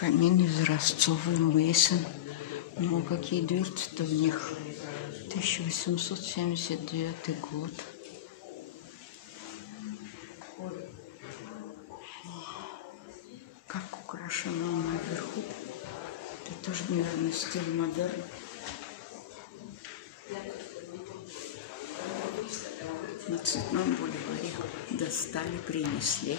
Камин изразцовый, Мейсон. Ну, какие дверцы-то в них? 1879 год. Как украшено наверху. Это тоже, наверное, стиль модерн. На Цветном бульваре достали, принесли.